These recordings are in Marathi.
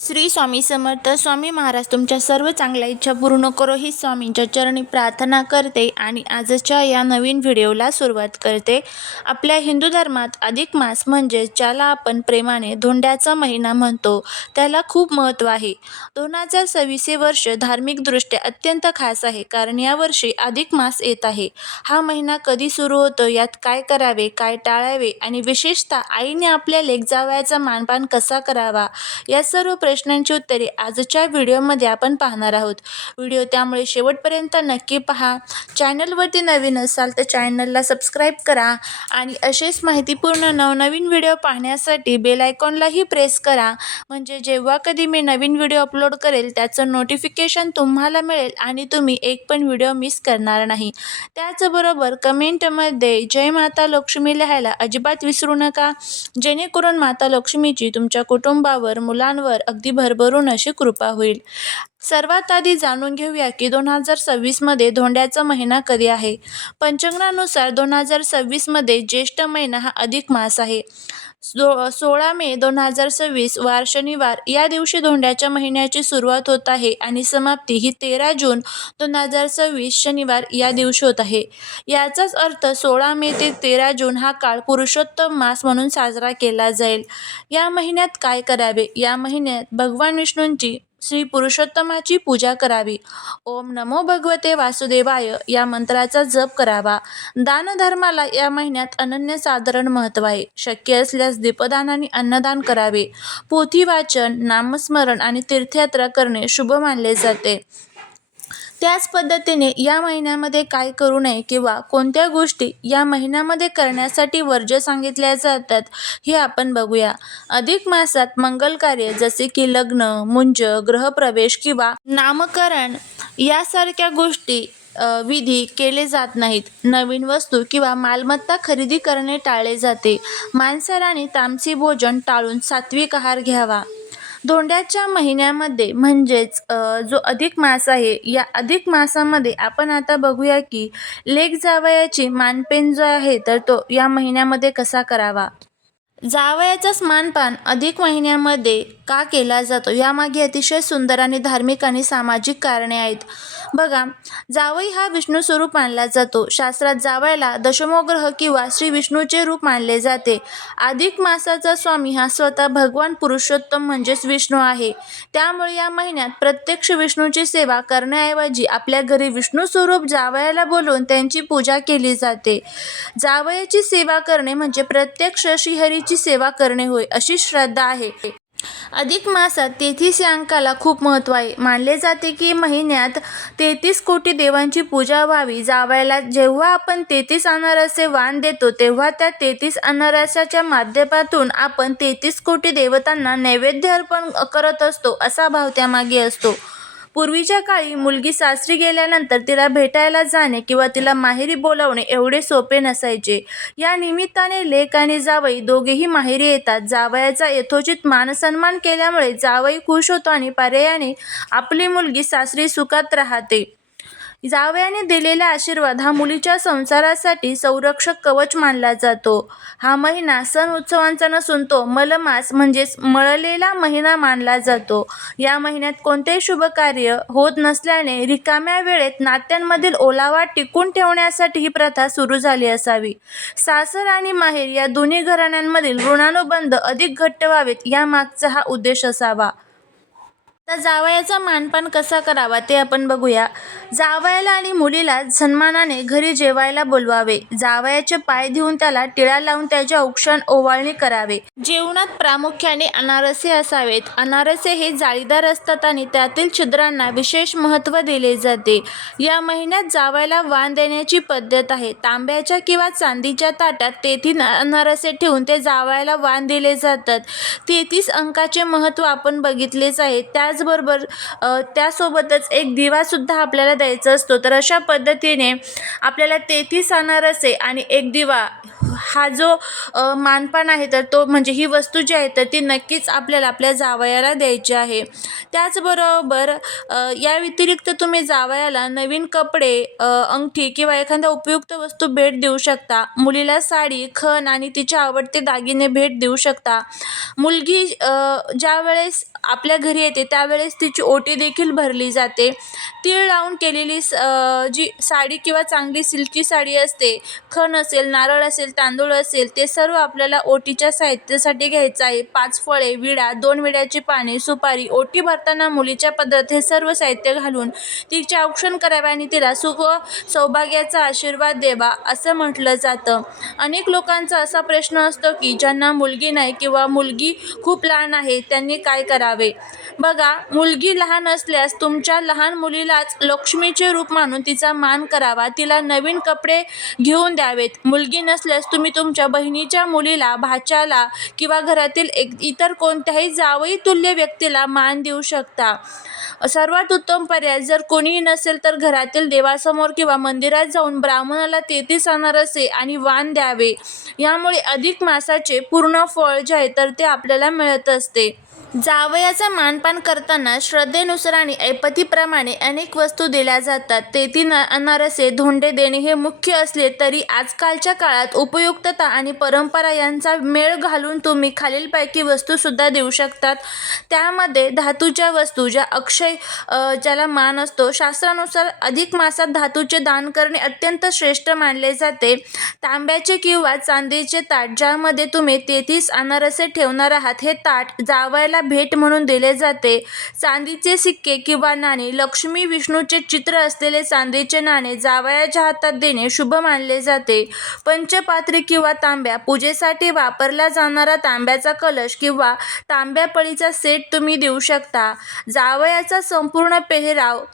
श्री स्वामी समर्थ स्वामी महाराज तुमच्या सर्व चांगल्या इच्छा पूर्ण करो. ही स्वामींच्या चरणी प्रार्थना करते आणि आजच्या या नवीन व्हिडिओला सुरुवात करते. आपल्या हिंदू धर्मात अधिक मास म्हणजे ज्याला आपण प्रेमाने धोंड्याचा महिना म्हणतो त्याला खूप महत्त्व आहे. दोन हजार सव्वीस हे वर्ष धार्मिकदृष्ट्या अत्यंत खास आहे कारण यावर्षी अधिक मास येत आहे. हा महिना कधी सुरू होतो यात काय करावे काय टाळावे आणि विशेषतः आईने आपल्या लेकजावयाचा मानपान कसा करावा या सर्व प्रश्नांची उत्तरे आजच्या व्हिडिओमध्ये आपण पाहणार आहोत. व्हिडिओ त्यामुळे शेवटपर्यंत नक्की पहा. चॅनलवरती नवीन असाल तर चॅनलला सबस्क्राईब करा आणि असेच माहितीपूर्ण नवनवीन व्हिडिओ पाहण्यासाठी बेल आयकॉनलाही प्रेस करा. म्हणजे जेव्हा कधी मी नवीन व्हिडिओ अपलोड करेल त्याचं नोटिफिकेशन तुम्हाला मिळेल आणि तुम्ही एक पण व्हिडिओ मिस करणार नाही. त्याचबरोबर कमेंटमध्ये जय माता लक्ष्मी लिहायला अजिबात विसरू नका. जेणेकरून माता लक्ष्मीची तुमच्या कुटुंबावर मुलांवर अगदी भरभरून अशी कृपा होईल. सर्वात आधी जाणून घेऊया की दोन हजार सव्वीसमध्ये धोंड्याचा महिना कधी आहे? पंचांगानुसार दोन हजार सव्वीसमध्ये ज्येष्ठ महिना हा अधिक मास आहे. सो सोळा मे दोन हजार सव्वीस वार शनिवार या दिवशी धोंड्याच्या महिन्याची सुरुवात होत आहे आणि समाप्ती ही तेरा जून दोन हजार सव्वीस शनिवार या दिवशी होत आहे. याचाच अर्थ सोळा मे ते तेरा जून हा काळ पुरुषोत्तम मास म्हणून साजरा केला जाईल. या महिन्यात काय करावे? या महिन्यात भगवान विष्णूंची श्री पुरुषोत्तमाची पूजा करावी. ओम नमो भगवते वासुदेवाय या मंत्राचा जप करावा. दानधर्माला या महिन्यात अनन्य साधारण महत्त्व आहे. शक्य असल्यास दीपदान आणि अन्नदान करावे. पोथी वाचन नामस्मरण आणि तीर्थयात्रा करणे शुभ मानले जाते. त्याच पद्धतीने या महिन्यामध्ये काय करू नये किंवा कोणत्या गोष्टी या महिन्यामध्ये करण्यासाठी वर्ज्य सांगितल्या जातात हे आपण बघूया. अधिक मासात मंगल कार्य जसे की लग्न मुंज ग्रहप्रवेश किंवा नामकरण यासारख्या गोष्टी विधी केले जात नाहीत. नवीन वस्तू किंवा मालमत्ता खरेदी करणे टाळले जाते. मांसाहार आणि तामसी भोजन टाळून सात्विक आहार घ्यावा. धोंड्याच्या महिन्यामध्ये म्हणजेच जो अधिक मास आहे या अधिक मासामध्ये आपण आता बघूया की लेक जावयाची मानपेन जो आहे तर तो या महिन्यामध्ये कसा करावा? जावयाचा स्मानपान अधिक महिन्यामध्ये का केला जातो? यामागे अतिशय सुंदर आणि धार्मिक आणि सामाजिक कारणे आहेत. बघा जावई हा विष्णू स्वरूप मानला जातो. शास्त्रात जावयाला दशमोग्रह किंवा श्री विष्णूचे रूप मानले जाते. अधिक मासाचा स्वामी हा स्वतः भगवान पुरुषोत्तम म्हणजेच विष्णू आहे. त्यामुळे या महिन्यात प्रत्यक्ष विष्णूची सेवा करण्याऐवजी आपल्या घरी विष्णू स्वरूप जावयाला बोलून त्यांची पूजा केली जाते. जावयाची सेवा करणे म्हणजे प्रत्यक्ष श्रीहरीची सेवा करणे होय अशी श्रद्धा आहे. अधिक मासात तेहतीस या अंकाला खूप महत्त्व आहे. मानले जाते की महिन्यात तेहतीस कोटी देवांची पूजा व्हावी. जावयाला जेव्हा आपण तेहतीस अनारसे वाण देतो तेव्हा त्या तेहतीस अनारसाच्या माध्यमातून आपण तेहतीस कोटी देवतांना नैवेद्य अर्पण करत असतो असा भाव त्यामागे असतो. पूर्वीच्या काळी मुलगी सासरी गेल्यानंतर तिला भेटायला जाणे किंवा तिला माहेरी बोलावणे एवढे सोपे नसायचे. या निमित्ताने लेक आणि जावई दोघेही माहेरी येतात. जावयाचा यथोचित मानसन्मान केल्यामुळे जावई खुश होतो आणि पर्यायाने आपली मुलगी सासरी सुखात राहते. जावयाने दिलेला आशीर्वाद हा मुलीच्या संसारासाठी संरक्षक कवच मानला जातो. हा महिना सण उत्सवांचा नसून तो मलमास म्हणजेच मळलेला महिना मानला जातो. या महिन्यात कोणतेही शुभ कार्य होत नसल्याने रिकाम्या वेळेत नात्यांमधील ओलावा टिकून ठेवण्यासाठी ही प्रथा सुरू झाली असावी. सासर आणि माहेर या दोन्ही घराण्यांमधील ऋणानुबंध अधिक घट्ट व्हावेत यामागचा हा उद्देश असावा. आता जावयाचा मानपान कसा करावा ते आपण बघूया. जावयाला आणि मुलीला सन्मानाने घरी जेवायला बोलवावे. जावयाचे पाय धुवून त्याला टिळा लावून त्याच्या औक्षण ओवाळणी करावे. जेवणात प्रामुख्याने अनारसे असावेत. अनारसे हे जाळीदार असतात आणि त्यातील छिद्रांना विशेष महत्त्व दिले जाते. या महिन्यात जावयाला वाण देण्याची पद्धत आहे. तांब्याच्या किंवा चांदीच्या ताटात तेथील अनारसे ठेवून ते जावयाला वाण दिले जातात. तेहतीस अंकाचे महत्त्व आपण बघितलेच आहे. त्याच त्याचबरोबर त्यासोबतच एक दिवासुद्धा आपल्याला द्यायचा असतो. तर अशा पद्धतीने आपल्याला तेहतीस अनारसे आणि एक दिवा हा जो मानपान आहे तर तो म्हणजे ही वस्तू जी आहे तर ती नक्कीच आपल्याला आपल्या जावयाला द्यायची आहे. त्याचबरोबर या व्यतिरिक्त तुम्ही जावयाला नवीन कपडे अंगठी किंवा एखाद्या उपयुक्त वस्तू भेट देऊ शकता. मुलीला साडी खण आणि तिचे आवडते दागिने भेट देऊ शकता. मुलगी ज्या वेळेस आपल्या घरी येते त्यावेळेस तिची ओटी देखील भरली जाते. तीळ लावून केलेली स- जी साडी किंवा चांगली सिल्की साडी असते खण असेल नारळ असेल तांदूळ असेल ते सर्व आपल्याला ओटीच्या साहित्यासाठी घ्यायचं आहे. पाच फळे विडा दोन विड्याची पाने सुपारी ओटी भरताना मुलीच्या पद्धत हे सर्व साहित्य घालून तिचे औक्षण करावे आणि तिला सुख सौभाग्याचा आशीर्वाद द्यावा असं म्हटलं जातं. अनेक लोकांचा असा प्रश्न असतो की ज्यांना मुलगी नाही किंवा मुलगी खूप लहान आहे त्यांनी काय करावे? बघा मुलगी लहान असल्यास तुमच्या लहान मुलीलाच लक्ष्मीचे रूप मानून तिचा मान करावा. तिला नवीन कपडे घेऊन द्यावेत. मुलगी नसल्यास तुम्ही तुमच्या बहिणीच्या मुलीला भाच्याला किंवा घरातील एक इतर कोणत्याही जावई तुल्य व्यक्तीला मान देऊ शकता. सर्वात उत्तम पर्याय जर कोणीही नसेल तर घरातील देवासमोर किंवा मंदिरात जाऊन ब्राह्मणाला तेहतीस अनारसे आणि वाण द्यावे. यामुळे अधिक मासाचे पूर्ण फळ जे आहे तर ते आपल्याला मिळत असते. जावयाचा मानपान करताना श्रद्धेनुसार आणि ऐपतीप्रमाणे अनेक वस्तू दिल्या जातात. तेथी न अनारसे धोंडे देणे हे मुख्य असले तरी आजकालच्या काळात उपयुक्तता आणि परंपरा यांचा मेळ घालून तुम्ही खालीलपैकी वस्तूसुद्धा देऊ शकतात. त्यामध्ये धातूच्या वस्तू ज्या अक्षय ज्याला मान असतो शास्त्रानुसार अधिक मासात धातूचे दान करणे अत्यंत श्रेष्ठ मानले जाते. तांब्याचे किंवा चांदीचे ताट ज्यामध्ये तुम्ही तेथीस अनारसे ठेवणार आहात हे ताट जावयाला भेट म्हणून दिले जाते. चांदीचे सिक्के किंवा नाणे लक्ष्मी विष्णूचे चित्र असलेले चांदीचे नाणे जावयाच्या हातात देणे शुभ मानले जाते. पंचपात्री किंवा तांब्या पूजेसाठी वापरला जाणारा तांब्याचा कलश किंवा तांब्या पळीचा सेट तुम्ही देऊ शकता. जावयाचा संपूर्ण पेहराव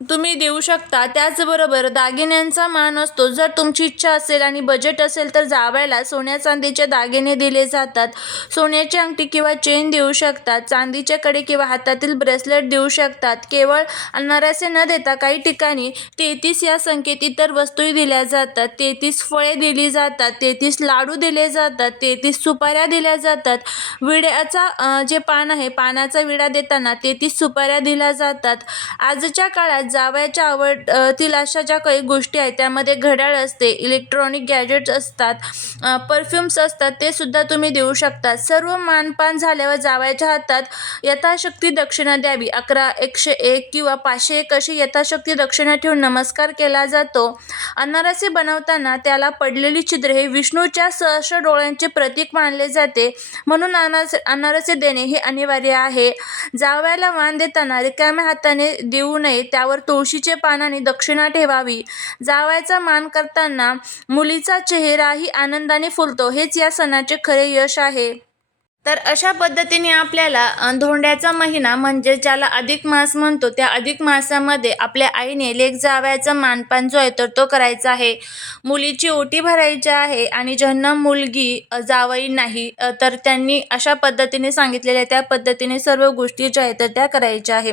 तुम्ही देऊ शकता. त्याचबरोबर दागिन्यांचा मान असतो. जर तुमची इच्छा असेल आणि बजेट असेल तर जावयाला सोन्या चांदीचे दागिने दिले जातात. सोन्याची अंगठी किंवा चेन देऊ शकतात. चांदीचे कडे किंवा हातातील ब्रेसलेट देऊ शकतात. केवळ अनारसे न देता काही ठिकाणी तेहतीस या संख्येत इतर वस्तूही दिल्या जातात. तेहतीस फळे दिली जातात. तेहतीस लाडू दिले जातात. तेहतीस सुपाऱ्या दिल्या जातात. विड्याचा जे पान आहे पानाचा विडा देताना तेहतीस सुपाऱ्या दिल्या जातात. आजच्या काळात जावयाच्या आवडतील अशा ज्या काही गोष्टी आहेत त्यामध्ये घड्याळ असते इलेक्ट्रॉनिक गॅजेट्स असतात परफ्युम्स असतात ते सुद्धा तुम्ही देऊ शकता. सर्व मानपान झाल्यावर जावयाच्या हातात यथाशक्ती दक्षिणा द्यावी. अकरा एकशे एक किंवा पाचशे एक अशी यथाशक्ती दक्षिणा ठेवून नमस्कार केला जातो. अनारसे बनवताना त्याला पडलेली छिद्रे हे विष्णूच्या सहस्र डोळ्यांचे प्रतीक मानले जाते. म्हणून अनारसे अनारसे देणे हे अनिवार्य आहे. जावयाला वाण देताना रिकाम्या हाताने देऊ नये त्यावर तुळशीचे पानाने दक्षिणा ठेवावी. जावयाचा मान करताना मुलीचा चेहराही आनंदाने फुलतो. हेच या सणाचे खरे यश आहे. तर अशा पद्धतीने आपल्याला धोंड्याचा महिना म्हणजे ज्याला अधिक मास म्हणतो त्या अधिक मासामध्ये आपल्या आईने लेख जावयाचा मानपान जो आहे तर तो करायचा आहे. मुलीची ओटी भरायची आहे आणि ज्यांना मुलगी जावई नाही तर त्यांनी अशा पद्धतीने सांगितलेल्या त्या पद्धतीने सर्व गोष्टी ज्या आहेत तर त्या करायच्या आहे.